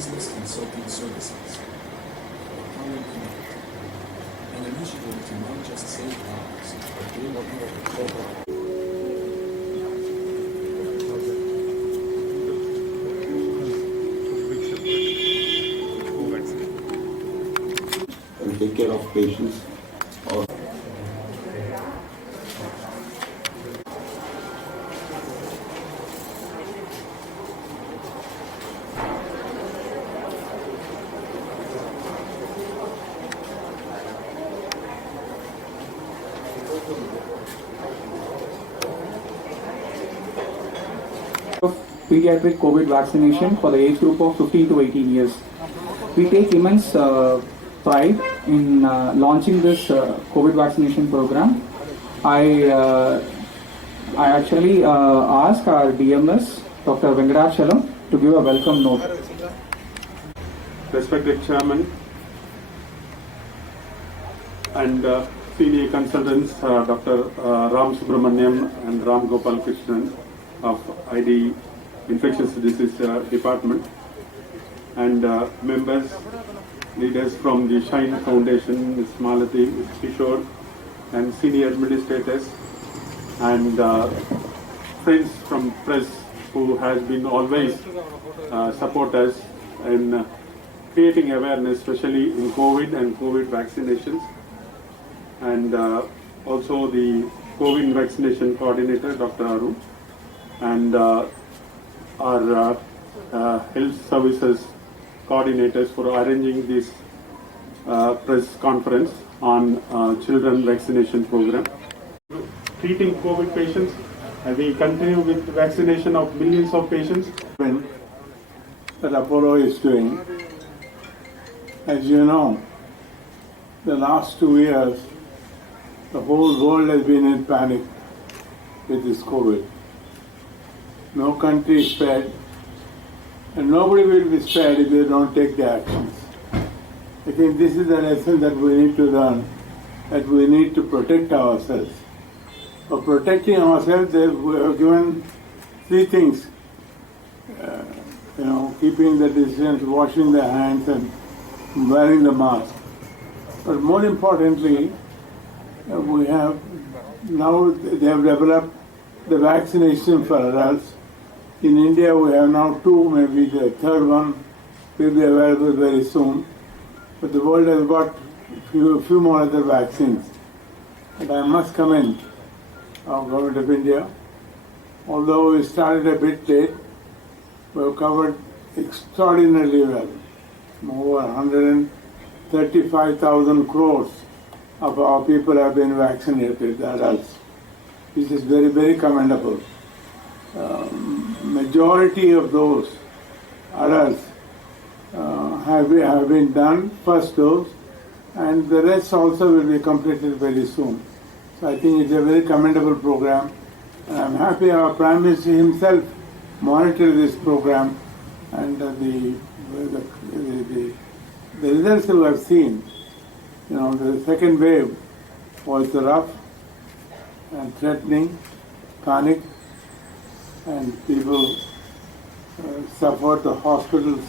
business consulting services, or Common Connect, an initiative to not just save lives, but build a and take care of patients. Of pediatric COVID vaccination for the age group of 15 to 18 years. We take immense pride in launching this COVID vaccination program. I actually asked our DMS, Dr. Venkatachalam, to give a welcome note. Respected Chairman and senior consultants, Dr. Ram Subramaniam and Ram Gopal Krishnan of ID Infectious Disease Department, and members, leaders from the Shine Foundation, Ms. Malati, Ms. Kishore, and senior administrators, and friends from press who has been always support us in creating awareness, especially in COVID and COVID vaccinations, and also the COVID vaccination coordinator, Dr. Arun, and our health services coordinators for arranging this press conference on children vaccination program. Treating COVID patients, and we continue with vaccination of millions of patients. That Apollo is doing. As you know, the last 2 years, the whole world has been in panic with this COVID. No country is spared, and nobody will be spared if they don't take the actions. I think this is the lesson that we need to learn, that we need to protect ourselves. For protecting ourselves, we have given 3 things. Keeping the distance, washing the hands, and wearing the mask. But more importantly, we have now they have developed the vaccination for adults. In India, we have now 2, maybe the third one will be available very soon. But the world has got a few more other vaccines. And I must commend our government of India. Although we started a bit late, we have covered extraordinarily well. Over 135,000 crores of our people have been vaccinated, adults. This is very, very commendable. Majority of those adults have been done first dose, and the rest also will be completed very soon. So I think it's a very commendable program, and I'm happy our Prime Minister himself monitored this program, and the results we have seen. The second wave was rough and threatening, panic, and people suffered. The hospitals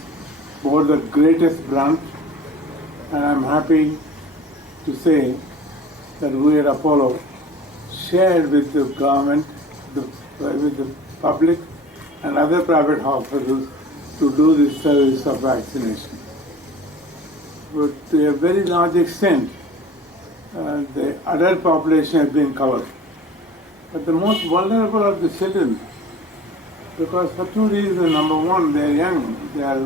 bore the greatest brunt, and I'm happy to say that we at Apollo shared with the government, with the public, and other private hospitals to do this service of vaccination. But to a very large extent, the adult population has been covered. But the most vulnerable are the children, because for 2 reasons. Number one, they are young, they are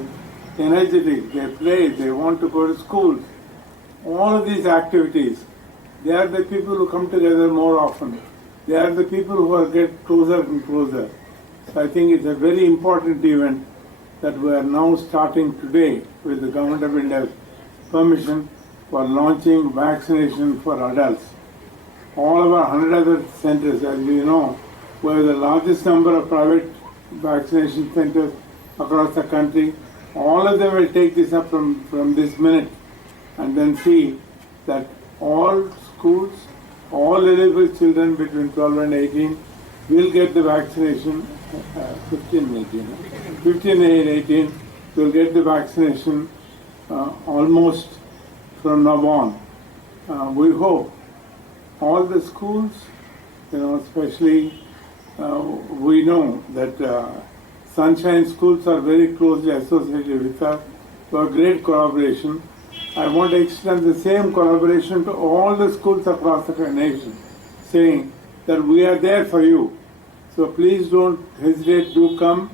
energetic, they play, they want to go to school. All of these activities, they are the people who come together more often. They are the people who get closer and closer. So I think it's a very important event that we are now starting today with the Government of India's permission for launching vaccination for adults. All of our 100 other centers, as you know, we have the largest number of private vaccination centers across the country. All of them will take this up from this minute, and then see that all schools, all eligible children between 12 and 18 will get the vaccination, 15 and 18, will get the vaccination almost from now on. We hope all the schools, especially we know that Sunshine schools are very closely associated with us for great collaboration. I want to extend the same collaboration to all the schools across the nation, saying that we are there for you. So please don't hesitate, do come.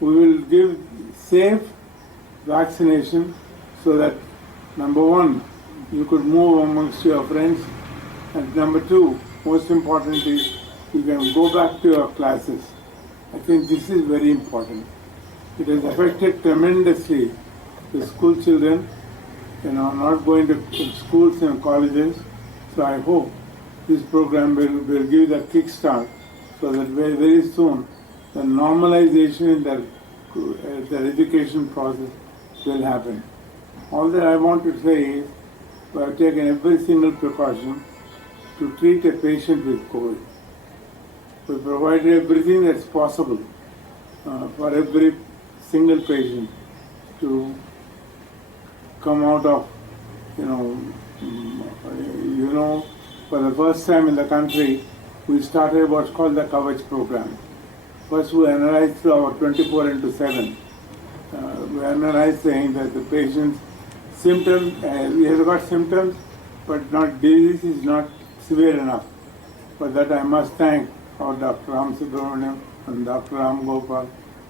We will give safe vaccination so that, number one, you could move amongst your friends, and number two, most importantly, you can go back to your classes. I think this is very important. It has affected tremendously the school children, not going to schools and colleges. So I hope this program will give the kickstart so that very, very soon the normalization in their education process will happen. All that I want to say is we have taken every single precaution to treat a patient with COVID. We provided everything that's possible for every single patient to come out of, for the first time in the country, we started what's called the Kavach program. First, we analyzed our 24/7. We analyzed saying that the patient's symptoms, he has got symptoms, but disease is not severe enough. For that, I must thank our Dr. Ram Subramaniam and Dr. Ram Gopal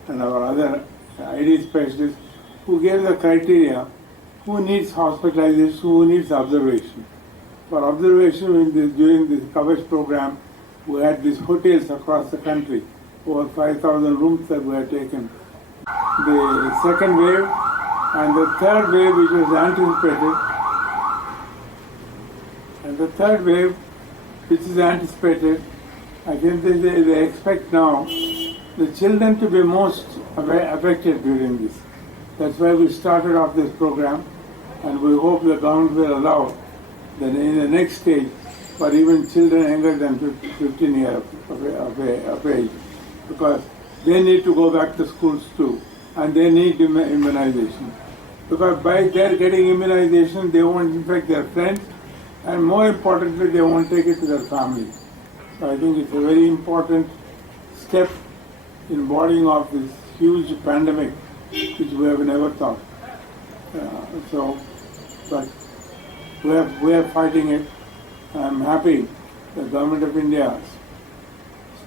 and our other ID specialists who gave the criteria who needs hospitalization, who needs observation. For observation during this Kavach program, we had these hotels across the country, over 5,000 rooms that were taken. The second wave and the third wave, which was anticipated, I think they expect now the children to be most affected during this. That's why we started off this program, and we hope the government will allow that in the next stage for even children younger than 15 years of age, because they need to go back to schools too, and they need immunization. Because by their getting immunization, they won't infect their friends, and more importantly, they won't take it to their family. So I think it's a very important step in embodying of this huge pandemic, which we have never thought. But we are fighting it. I'm happy the Government of India,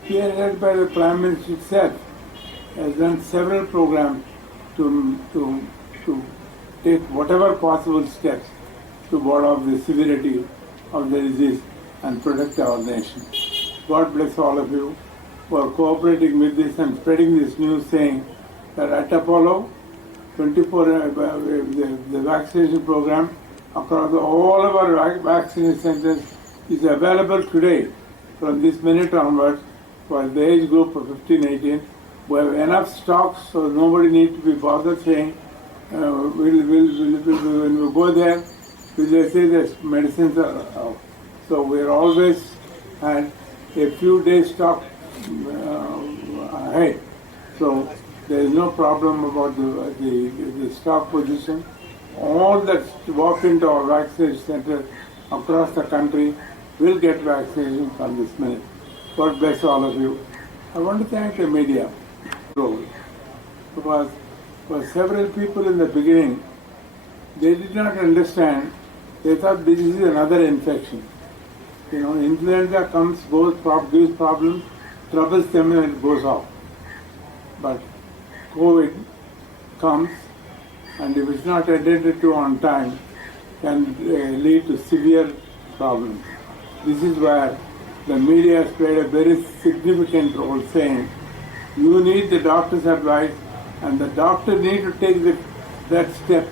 spearheaded by the Prime Minister itself, has done several programs to take whatever possible steps to ward off the severity of the disease and protect our nation. God bless all of you for cooperating with this and spreading this news, saying that at Apollo 24, the vaccination program across all of our vaccination centers is available today from this minute onwards for the age group of 15-18. We have enough stocks, so nobody needs to be bothered saying, when we go there, they say that medicines are out. So we are always had a few days stock ahead. So there is no problem about the stock position. All that walk into our vaccination center across the country will get vaccination from this minute. God bless all of you. I want to thank the media because for several people in the beginning, they did not understand. They thought this is another infection. Influenza comes, goes, gives problems, troubles them and it goes off. But COVID comes, and if it's not attended to on time, can lead to severe problems. This is where the media has played a very significant role, saying you need the doctor's advice, and the doctor need to take that step,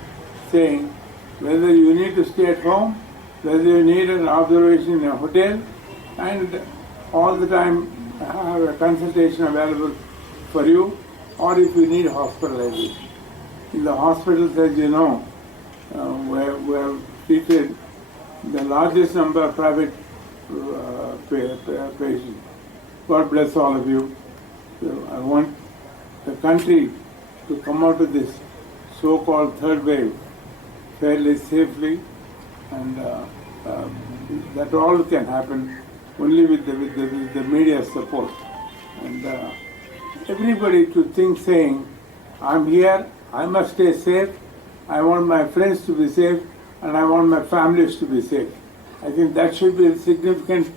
saying whether you need to stay at home, whether you need an observation in a hotel, and all the time have a consultation available for you, or if you need hospitalization. In the hospitals, as you know, we have treated the largest number of private patients. God bless all of you. So I want the country to come out of this so-called third wave fairly safely, and that all can happen only with the media support. And everybody to think saying, I'm here, I must stay safe, I want my friends to be safe, and I want my families to be safe. I think that should be a significant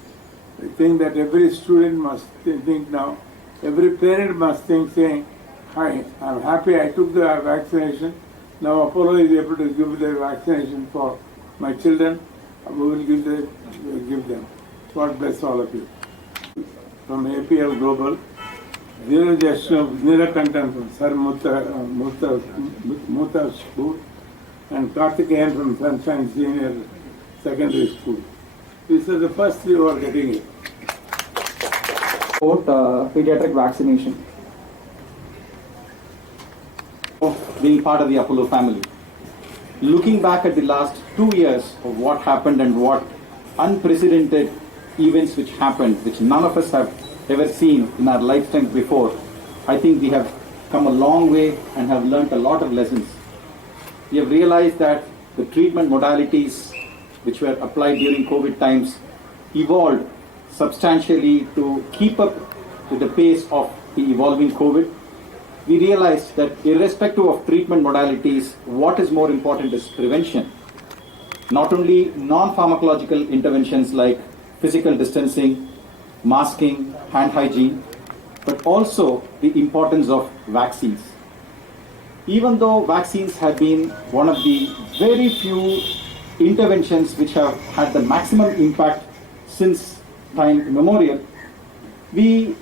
thing that every student must think now. Every parent must think saying, hi, I'm happy I took the vaccination. Now Apollo is able to give the vaccination for my children. We will give them. God bless all of you. From APL Global, Zero Nilakantan from Sir Mutha School, and Karthikeyan from Sunshine Senior Secondary School. These are the first three who are getting it. About pediatric vaccination. Being part of the Apollo family. Looking back at the last 2 years of what happened and what unprecedented events which happened, which none of us have ever seen in our lifetimes before, I think we have come a long way and have learnt a lot of lessons. We have realized that the treatment modalities which were applied during COVID times evolved substantially to keep up with the pace of the evolving COVID. We realized that irrespective of treatment modalities, what is more important is prevention. Not only non-pharmacological interventions like physical distancing, masking, hand hygiene, but also the importance of vaccines. Even though vaccines have been one of the very few interventions which have had the maximum impact since time immemorial, we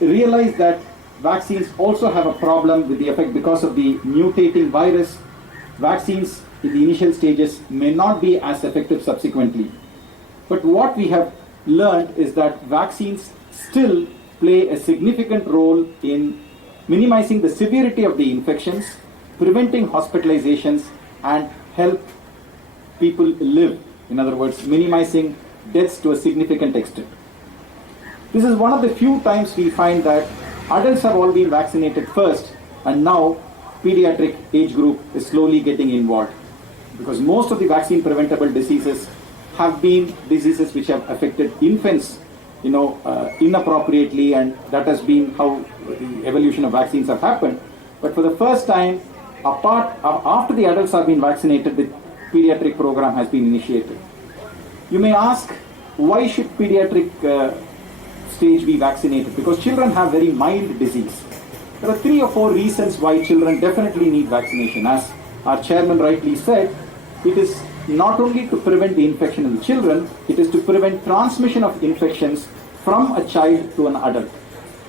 realize that vaccines also have a problem with the effect because of the mutating virus. Vaccines in the initial stages may not be as effective subsequently. But what we have learned is that vaccines still play a significant role in minimizing the severity of the infections, preventing hospitalizations, and help people live. In other words, minimizing deaths to a significant extent. This is one of the few times we find that adults have all been vaccinated first, and now pediatric age group is slowly getting involved, because most of the vaccine preventable diseases have been diseases which have affected infants, inappropriately, and that has been how the evolution of vaccines have happened. But for the first time, after the adults have been vaccinated, the pediatric program has been initiated. You may ask, why should pediatric stage be vaccinated? Because children have very mild disease. There are 3 or 4 reasons why children definitely need vaccination. As our chairman rightly said, it is not only to prevent the infection in the children, it is to prevent transmission of infections from a child to an adult.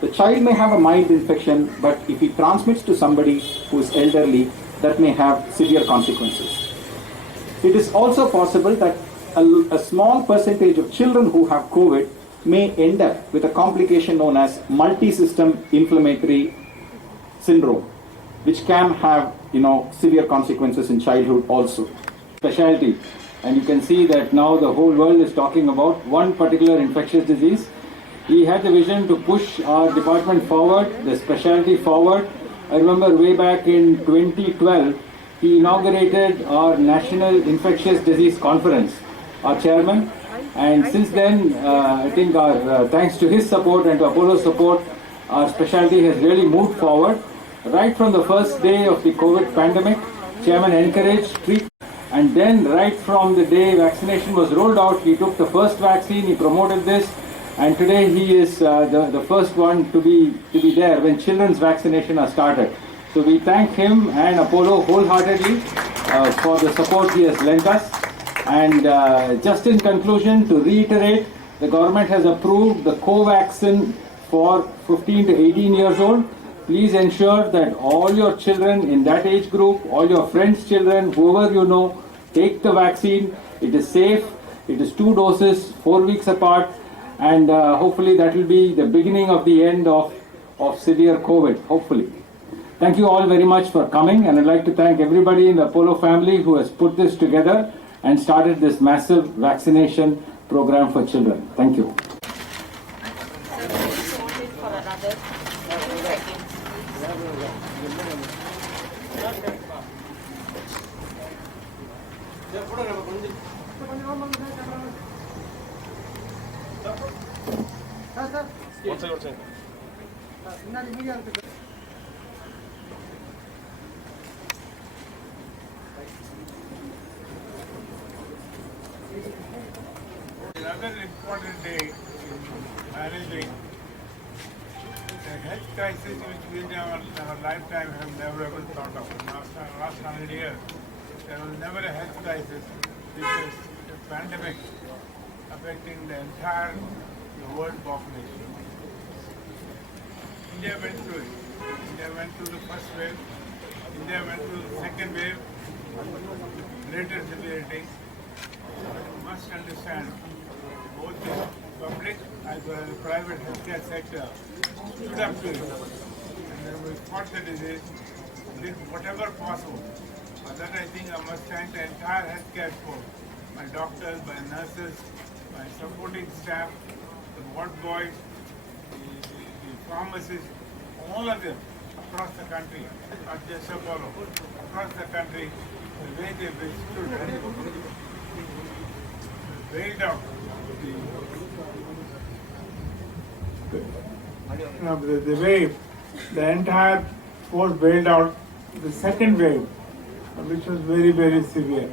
The child may have a mild infection, but if he transmits to somebody who is elderly, that may have severe consequences. It is also possible that a small percentage of children who have COVID may end up with a complication known as multi-system inflammatory syndrome, which can have severe consequences in childhood also. Specialty, and you can see that now the whole world is talking about one particular infectious disease. He had the vision to push our department forward, the specialty forward. I remember way back in 2012, he inaugurated our National Infectious Disease Conference, our chairman, and since then, I think thanks to his support and to Apollo's support, our specialty has really moved forward. Right from the first day of the COVID pandemic, chairman encouraged treatment. And then right from the day vaccination was rolled out, he took the first vaccine, he promoted this, and today he is the first one to be there when children's vaccination are started. So we thank him and Apollo wholeheartedly for the support he has lent us. And just in conclusion, to reiterate, the government has approved the Covaxin for 15 to 18 years old. Please ensure that all your children in that age group, all your friends' children, whoever you know, take the vaccine. It is safe. It is 2 doses, 4 weeks apart, and hopefully that will be the beginning of the end of severe COVID, hopefully. Thank you all very much for coming, and I'd like to thank everybody in the Apollo family who has put this together and started this massive vaccination program for children. Thank you. For another 2 seconds. Another important day in managing the health crisis which we in our lifetime have never ever thought of. In the last 100 years, there was never a health crisis. This is a pandemic affecting the entire world population. India went through it. India went through the first wave. India went through the second wave, greater severity. But you must understand, both the public as well as the private healthcare sector stood up to it. And then we fought the disease, did whatever possible. For that I think I must thank the entire healthcare force, my doctors, my nurses, my supporting staff, the ward boys, the pharmacists, all of them across the country, not just Apollo, across the country, the way they withstood and bailed out the wave, the entire force bailed out the second wave, which was very, very severe.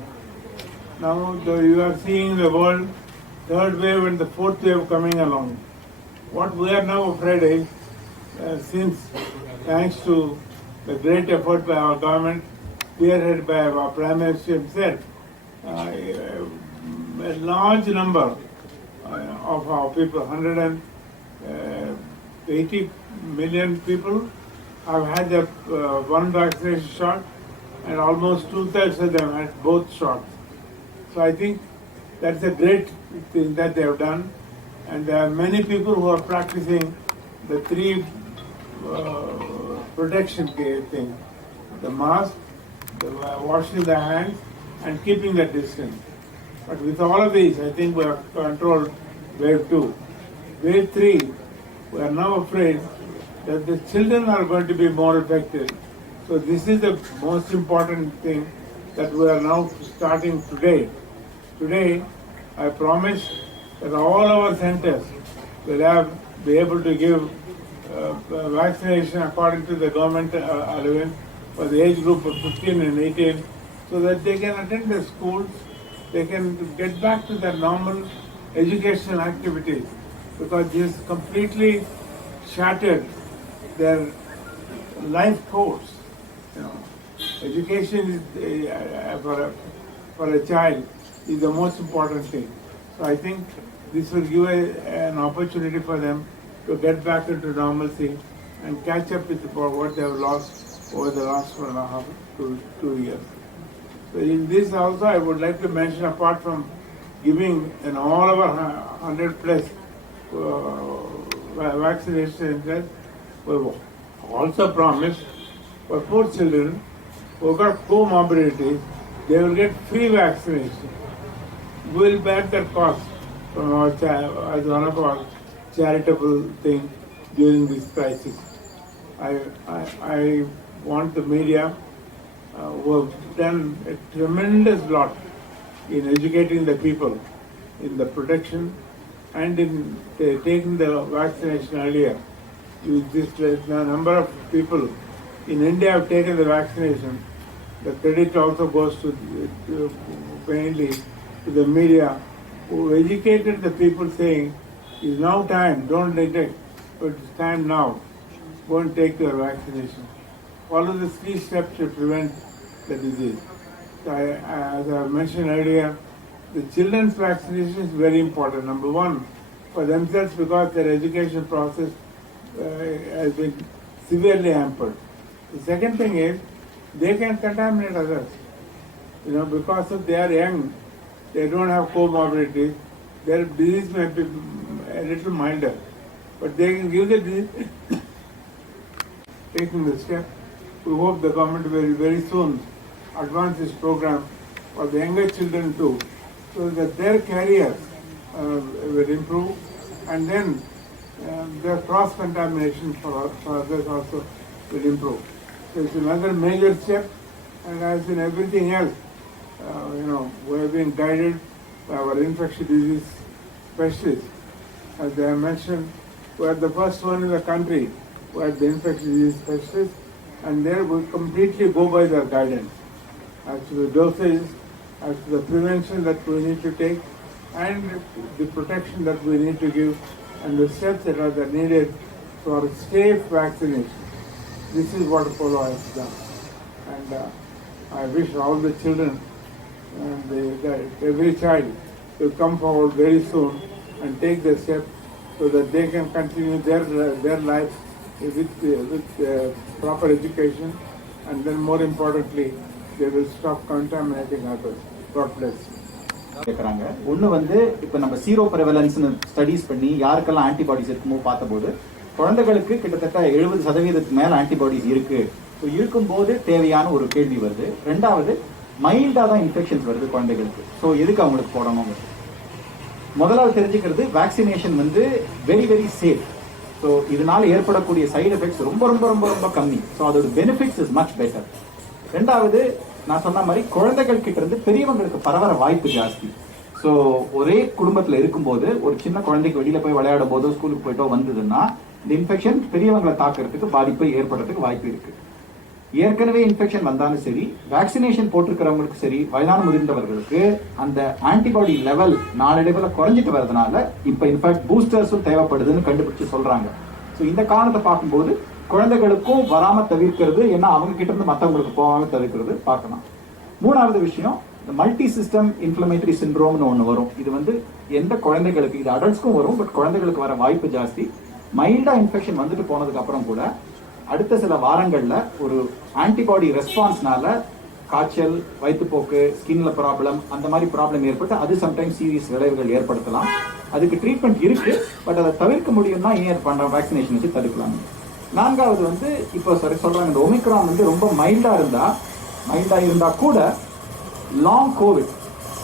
Now you are seeing the world, third wave and the fourth wave coming along. What we are now afraid is, since thanks to the great effort by our government, spearheaded by our Prime Minister himself, a large number of our people, 180 million people, have had the one vaccination shot, and almost 2/3 of them had both shots. So I think that's a great thing that they have done, and there are many people who are practicing the three protection thing: the mask, the washing the hands, and keeping the distance. But with all of these, I think we have controlled wave 2. Wave 3, we are now afraid that the children are going to be more affected. So this is the most important thing that we are now starting today. Today, I promise that all our centers will be able to give vaccination according to the government allowance for the age group of 15 and 18, so that they can attend the schools, they can get back to their normal educational activities, because this completely shattered their life course. Education is for a child is the most important thing. So I think this will give an opportunity for them to get back into normalcy and catch up with what they have lost over the last 1.5 to 2 years. So in this also, I would like to mention, apart from giving in all of our 100 plus vaccinations, we also promised for poor children who got comorbidities, they will get free vaccination. We will bear that cost from our as one of our charitable things during this crisis. I want the media who have done a tremendous lot in educating the people in the protection and in taking the vaccination earlier. The number of people in India have taken the vaccination. The credit also goes to mainly to the media who educated the people, saying, "It's now time, don't neglect, but it's time now. Go and take your vaccination. Follow the 3 steps to prevent the disease." So as I mentioned earlier, the children's vaccination is very important. Number one, for themselves, because their education process has been severely hampered. The second thing is, they can contaminate others. Because if they are young, they don't have comorbidities, their disease may be a little milder, but they can give the disease taking the step. We hope the government will very soon advance this program for the younger children too, so that their careers will improve, and then their cross-contamination for others also will improve. So it's another major step, and as in everything else, we have been guided by our infectious disease specialists. As they have mentioned, we are the first one in the country who are the infectious disease specialists, and there we completely go by their guidance as to the dosage, as to the prevention that we need to take, and the protection that we need to give, and the steps that are needed for safe vaccination. This is what Apollo has done. And I wish all the children and every child will come forward very soon and take the step so that they can continue their life with proper education, and then more importantly, they will stop contaminating others. God bless you. கேட்குறாங்க. ஒன்று வந்து இப்போ நம்ம zero ப்ரெவலன்ஸ்னு studies பண்ணி யாருக்கெல்லாம் antibodies இருக்குமோ பார்த்தபோது குழந்தைகளுக்கு கிட்டத்தட்ட 70% மேலே ஆன்டிபாடிஸ் இருக்கு. ஸோ இருக்கும்போது தேவையான ஒரு கேள்வி வருது. ரெண்டாவது, மைல்டாக தான் இன்ஃபெக்ஷன்ஸ் வருது குழந்தைகளுக்கு. ஸோ எதுக்கு அவங்களுக்கு போடணும்? முதலாவது தெரிஞ்சுக்கிறது, வேக்சினேஷன் வந்து வெரி வெரி சேஃப். ஸோ இதனால ஏற்படக்கூடிய சைடு எஃபெக்ட்ஸ் ரொம்ப ரொம்ப ரொம்ப ரொம்ப கம்மி. ஸோ அதோட பெனிஃபிட்ஸ் இஸ் மச் பெட்டர். ரெண்டாவது, நான் சொன்ன மாதிரி குழந்தைகள் கிட்ட இருந்து பெரியவங்களுக்கு பரவற வாய்ப்பு ஜாஸ்தி. ஸோ ஒரே குடும்பத்தில் இருக்கும்போது ஒரு சின்ன குழந்தைக்கு வெளியில போய் விளையாடும் போதோ ஸ்கூலுக்கு போயிட்டோ வந்ததுன்னா இந்த இன்ஃபெக்ஷன் பெரியவங்களை தாக்குறதுக்கு பாதிப்பை ஏற்படுறதுக்கு வாய்ப்பு இருக்கு. ஏற்கனவே இன்ஃபெக்ஷன் வந்தாலும் சரி, வேக்சினேஷன் போட்டிருக்கிறவங்களுக்கு சரி, வயதான முதிர்ந்தவர்களுக்கு அந்த ஆன்டிபாடி லெவல் நாளடைவில் குறைஞ்சிட்டு வரதுனால இப்போ இன்ஃபேக்ட் பூஸ்டர்ஸும் தேவைப்படுதுன்னு கண்டுபிடிச்சு சொல்றாங்க. ஸோ இந்த காரணத்தை பார்க்கும்போது குழந்தைகளுக்கும் வராம தவிர்க்கிறது, ஏன்னா அவங்க கிட்ட இருந்து மற்றவங்களுக்கு போகாம தவிர்க்கிறது பார்க்கலாம். மூணாவது விஷயம், இந்த மல்டி சிஸ்டம் இன்ஃப்ளமேட்டரி சிண்ட்ரோம்னு ஒன்று வரும். இது வந்து எந்த குழந்தைகளுக்கு, இது அடல்ட்ஸ்க்கும் வரும், பட் குழந்தைகளுக்கு வர வாய்ப்பு ஜாஸ்தி. மைல்டா இன்ஃபெக்ஷன் வந்துட்டு போனதுக்கு அப்புறம் கூட அடுத்த சில வாரங்கள்ல ஒரு ஆன்டிபாடி ரெஸ்பான்ஸ்னால காய்ச்சல், வயிற்றுப்போக்கு, ஸ்கின்ல ப்ராப்ளம், அந்த மாதிரி ப்ராப்ளம் ஏற்பட்டு அது சம்டைம்ஸ் சீரியஸ் விளைவுகள் ஏற்படுத்தலாம். அதுக்கு ட்ரீட்மெண்ட் இருக்கு, பட் அதை தவிர்க்க முடியும்னா ஏன் பண்ற வேக்சினேஷன் வச்சு தடுக்கலாம். நான்காவது வந்து இப்போ சொல்றாங்க, இந்த ஒமிக்ரான் வந்து ரொம்ப மைல்டா இருந்தா கூட லாங் கோவிட்,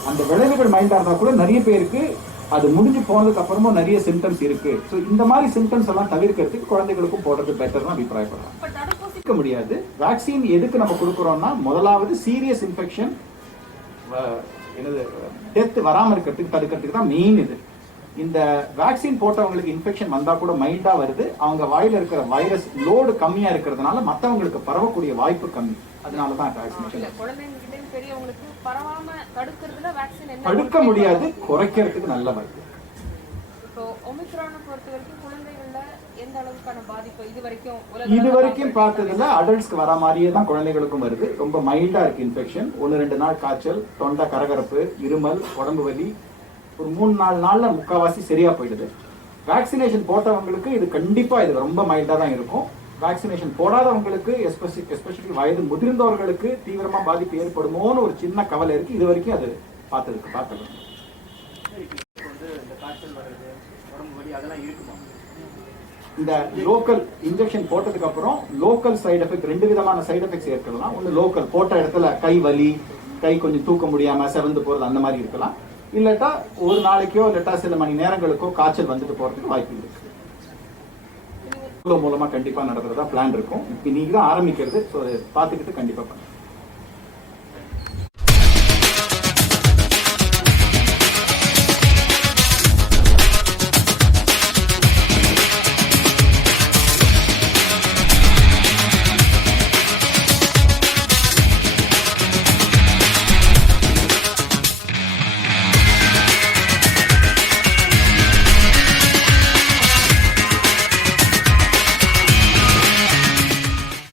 அந்த விளைவுகள் மைல்டா இருந்தா கூட நிறைய பேருக்கு அது முடிஞ்சு போனதுக்கு அப்புறமும் நிறைய சிம்டம்ஸ் இருக்கு. ஸோ இந்த மாதிரி சிம்டம்ஸ் எல்லாம் தவிர்க்கிறதுக்கு குழந்தைகளுக்கும் போடுறது பெட்டர்னு அபிப்பிராயப்படுறாங்க. முடியாது. வேக்சின் எதுக்கு நம்ம கொடுக்குறோம்னா, முதலாவது சீரியஸ் இன்ஃபெக்ஷன், டெத் வராமல் இருக்கிறதுக்கு தடுக்கிறதுக்கு தான் மெயின். இது இந்த வேக்சின் போட்டவங்களுக்கு இன்ஃபெக்ஷன் வந்தா கூட மைல்டா வருது. அவங்க வாயில இருக்கிற வைரஸ் லோடு கம்மியா இருக்கிறதுனால மற்றவங்களுக்கு பரவக்கூடிய வாய்ப்பு கம்மி. அதனால தான் வேக்சினேஷன். தடுக்க முடியாது, குறைக்கிறதுக்கு நல்ல வாய்ப்பு. இது வரைக்கும் பார்த்ததுல அடல்ட்ஸ்க்கு வர மாதிரியே தான் குழந்தைகளுக்கும் வருது. ரொம்ப மைல்டா இருக்கு இன்ஃபெக்ஷன். 1-2 நாள் காய்ச்சல், தொண்டை கரகரப்பு, இருமல், உடம்பு வலி, ஒரு 3-4 நாள்ல முக்காவாசி சரியா போயிடுது. வேக்சினேஷன் போட்டவங்களுக்கு இது கண்டிப்பா இது ரொம்ப மைல்டா தான் இருக்கும். வேக்சினேஷன் போடாதவங்களுக்கு, எஸ்பெஷலி வயது முதிர்ந்தவர்களுக்கு தீவிரமா பாதிப்பு ஏற்படுமோன்னு ஒரு சின்ன கவலை இருக்கு. இது வரைக்கும் அது பார்த்தது. இந்த லோக்கல் இன்ஜெக்ஷன் போட்டதுக்கு அப்புறம் லோக்கல் சைடு எஃபெக்ட், 2 விதமான சைடு எஃபெக்ட்ஸ் ஏற்படலாம். ஒன்று லோக்கல் போட்ட இடத்துல கை வலி, கை கொஞ்சம் தூக்க முடியாம செவந்து போறது, அந்த மாதிரி இருக்கலாம். இல்லாட்டா ஒரு நாளைக்கோ இல்லாட்டா சில மணி நேரங்களுக்கோ காய்ச்சல் வந்துட்டு போறதுக்கு வாய்ப்பு இருக்கு. மூலமா கண்டிப்பா நடக்கிறதா பிளான் இருக்கும். இன்னைக்கு தான் ஆரம்பிக்கிறது. ஸோ அதை பார்த்துக்கிட்டு கண்டிப்பா பண்ணுங்க.